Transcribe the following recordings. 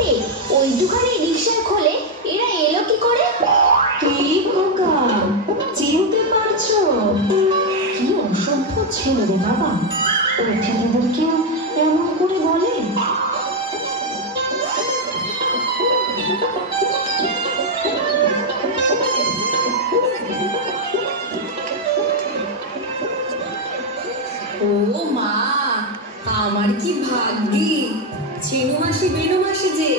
রে, ওইটুখানি রিকশার খোলে এরা এলো কি করে? চিনতে পারছো? কি অসভ্য ছেলে রে বাবা, অতিথিদেরকেও এমন করে বলে? ও মা, আমার কি ভাগ্যি, ছেনু মাসি বেনু মাসি যে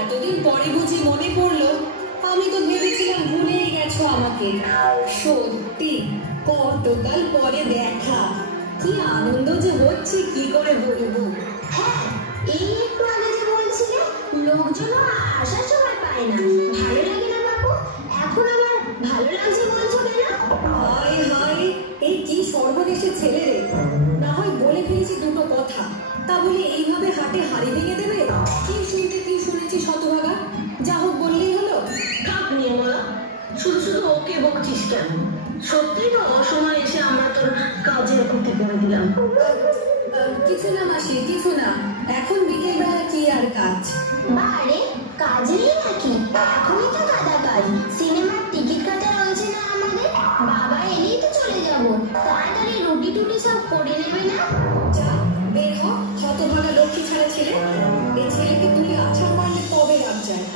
এতদিন পরে বুঝি মনে পড়লো। আমি তো ভেবেছিলাম ভুলেই গেছো আমাকে। সত্যি কতকাল পরে দেখা, কি আনন্দ যে হচ্ছে কি করে বলবো। হ্যাঁ, এই একটু আগে যে বলছিলে লোকজন আসার সময় পায় না, ভালো লাগে না বাবু? এখন আবার ভালো লাগছে বলছো কেন? হায় হায়, এই কি সর্বনেশে ছেলে রে। না হয় বলে ফেলেছি দুটো কথা, তা বলে এইভাবে হাটে হাড়ি ভেঙে দেবে? কি শুনতে কি শুনেছি শতভাগা, যা হোক বললেই হলো। থাক নির্মলা, শুধু শুধু ওকে বকছিস কেন? সত্যি তো অসময় এসে আমরা তোর কাজের ক্ষতি করে দিলাম। কিছু না মাসি, কিছু না। এখন বিকেল বেলা কি আর কাজ? আরে কাজ নেই নাকি? এখনই তো দাদা কাজ, সিনেমার টিকিট কাটা রয়েছে না আমাদের। বাবা এলেই তো চলে যাবো, তাড়াতাড়ি রুটি টুটি সব করে নেবে না? যা বের হ, শতভাগা লক্ষ্মী ছাড়া ছেলে। এই ছেলেকে তুই আছাড় মারলে কবে রাগ যায়?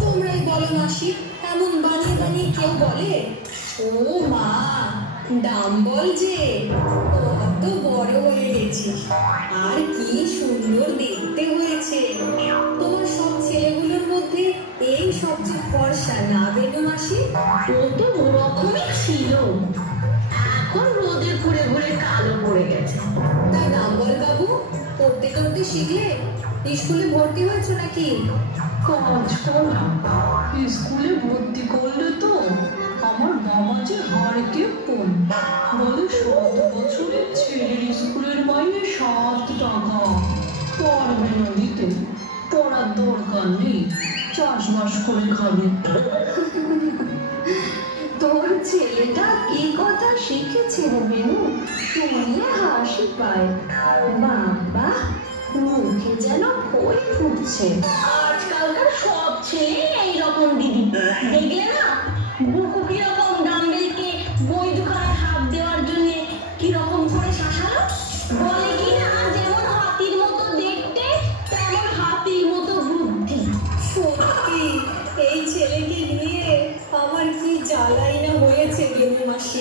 তোমরাই বলো মাসি, এমন বানিয়ে বানিয়ে কেউ বলে? ও মা, ডাম্বল যে কত বড় হয়ে গেছিস, আর কি সুন্দর দেখতে হয়েছে। তোমার সব ছেলেগুলোর মধ্যে এই সবচেয়ে ফর্সা না বেনু মাসি? ও তো ওরকমই ছিল, এখন রোদে ঘুরে ঘুরে কালো পড়ে গেছে। তাই ডাম্বল বাবু, পড়তে টড়তে শিখলে? স্কুলে ভর্তি হয়েছো নাকি? কাজ করা স্কুলে ভর্তি করলে তো আমার বাবা যে হাড়কে পণ বলে, 7 বছরের ছেলের স্কুলের মাইনে 7 টাকা, পারবে না দিতে। পড়ার দরকার নেই, চাষবাস করে খাবে। তোর ছেলেটা কি কথা শিখেছে রে বেনু, শুনলে হাসি পায়। বাবা, মুখে যেন খই ফুটছে। আজকালকার সব ছেলে এইরকম দিদি, দেখলে না বুকু কিরকম ডাম্বেলকে বই দুখানায় হাত দেওয়ার জন্য কিরকম করে শাসালো। বলে কিনা যেমন হাতির মতো দেখতে তেমন হাতির মতো বুদ্ধি। সত্যি এই ছেলেকে নিয়ে আমার কি জ্বালাই না হয়েছে বেনু মাসি।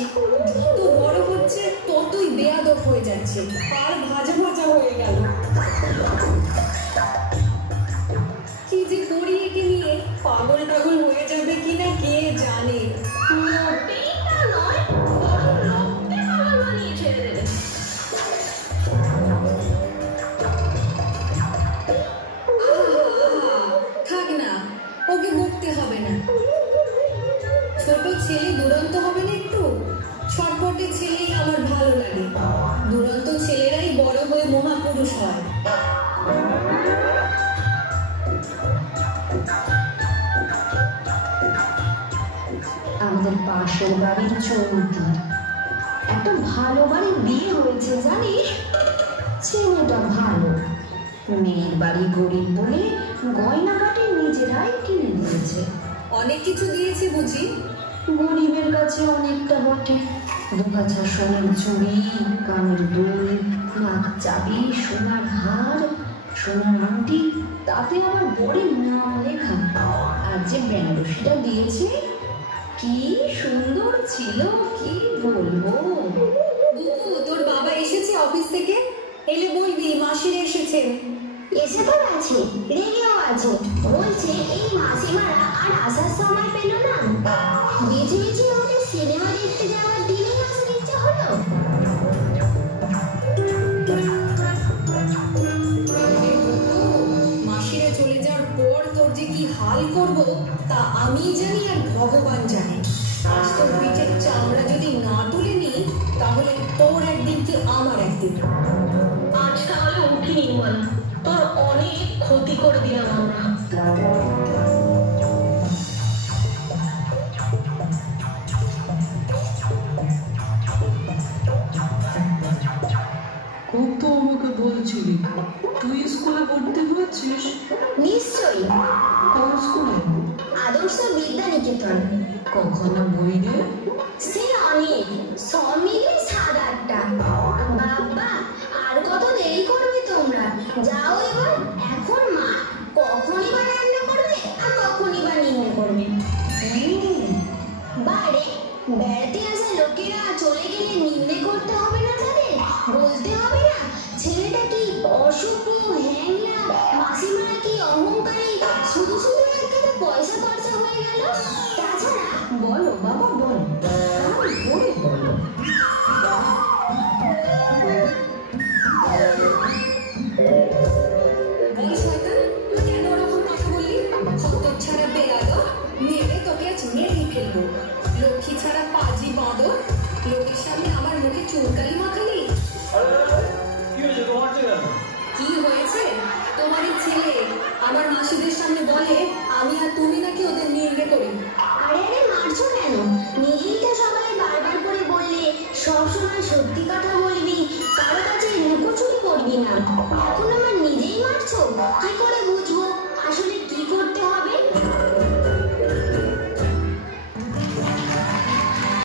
যত বড় হচ্ছে ততই বেয়াদব হয়ে যাচ্ছে, আর ভাজা ভাজা হয়ে গেল। কি যে করি একে নিয়ে, পাগল টাগল হয়ে যাবে কিনা কে জানে। মোটেই তা নয়, বরং লোককে পাগল বানিয়ে ছেড়ে দেবে। থাক না, ওকে বকতে হবে না। ছোট ছেলে দুরন্ত হবে না একটু? ছটপটে ছেলেই আমার ভালো লাগে। দুরন্ত ছেলেরাই বড় হয়ে মহাপুরুষ হয়। আমাদের পাশের বাড়ির চৌমতি একটা ভালো বাড়ি বিয়ে হয়েছে জানিস। ছেলেটা ভালো, মেয়ের বাড়ি গরিব বলে গয়নাগাটি নিজেরাই কিনে দিয়েছে। অনেক কিছু দিয়েছে বুঝি? গরিবের কাছে অনেকটা বটে। 2 কাছা সোনার চুড়ি, কানের দুল, নাক চাবি, সোনার হার, সোনার আংটি, তাতে আবার বড়ের নাম লেখা। আর যে বেনারসিটা দিয়েছে কি সুন্দর ছিল, কি বলবো। বুকু, তোর বাবা এসেছে অফিস থেকে? এলে বলবি মাসিরা এসেছেন। এসে তো আছে, রেডিও আছে, বলছে এই মাসিমারা আর আসার সময় পেল না। বেঁচে বেঁচে ওদের সিনেমা দেখতে যাওয়ার দিনেই আসার ইচ্ছা হলো। মাসিরা চলে যাওয়ার পর তোর যে কি হাল করব তা আমি জানি আর ভগবান জানে। আজ তোর পিঠের চামড়া যদি না তুলে নিই, তাহলে তোর একদিন কি আমার একদিন। আজ তাহলে উঠিনি বল, তোর অনেক ক্ষতি করে দিলাম আমরা। খুব তো আমাকে বলছিলি, তুই পড়েছিস? নিশ্চয়ই, কোন স্কুলে? আদর্শ বিদ্যানিকেতন। কখনো বই রে? সে অনেক, সব মিলে 7-8টা। বাবা, আর কত দেরি করবে তোমরা? যাও এবার, এখন মা কখনই বা রান্না করবে আর কখনই বা নিন্দে করবে। বারে বেড়াতে আসা লোকেরা চলে গেলে নিন্দে করতে হবে না তাদের? বলতে হবে না ছেলেটা কি অসভ্য, হ্যাংলা, মাসিমারা কি অহংকারী, শুধু শুধু একটা পয়সা খরচা হয়ে গেল। তাছাড়া বলো বাবা, বলো, আমার বই বলো। বল শয়তান, তুই কেন ওরকম কথা বললি? হতচ্ছাড়া বেয়াদব, মেরে তোকে আজ মেরেই ফেলবো। লক্ষ্মী ছাড়া পাজি বাঁদর, লোকের সামনে আমার মুখে চুনকালি মাখালি। কি হয়েছে? তোমার এই ছেলে আমার মাসিদের সামনে বলে আমি আর তুমি নাকি ওদের নিন্দে করি। আরে আরে, মারছো কেন? নিজেই তো সবাই বারবার করে বললে সবসময় সত্যি কথা বলবি, কারো কাছে লুকোচুরি করবি না। এখন আমার নিজেই মারছো, কি করে বুঝবো আসলে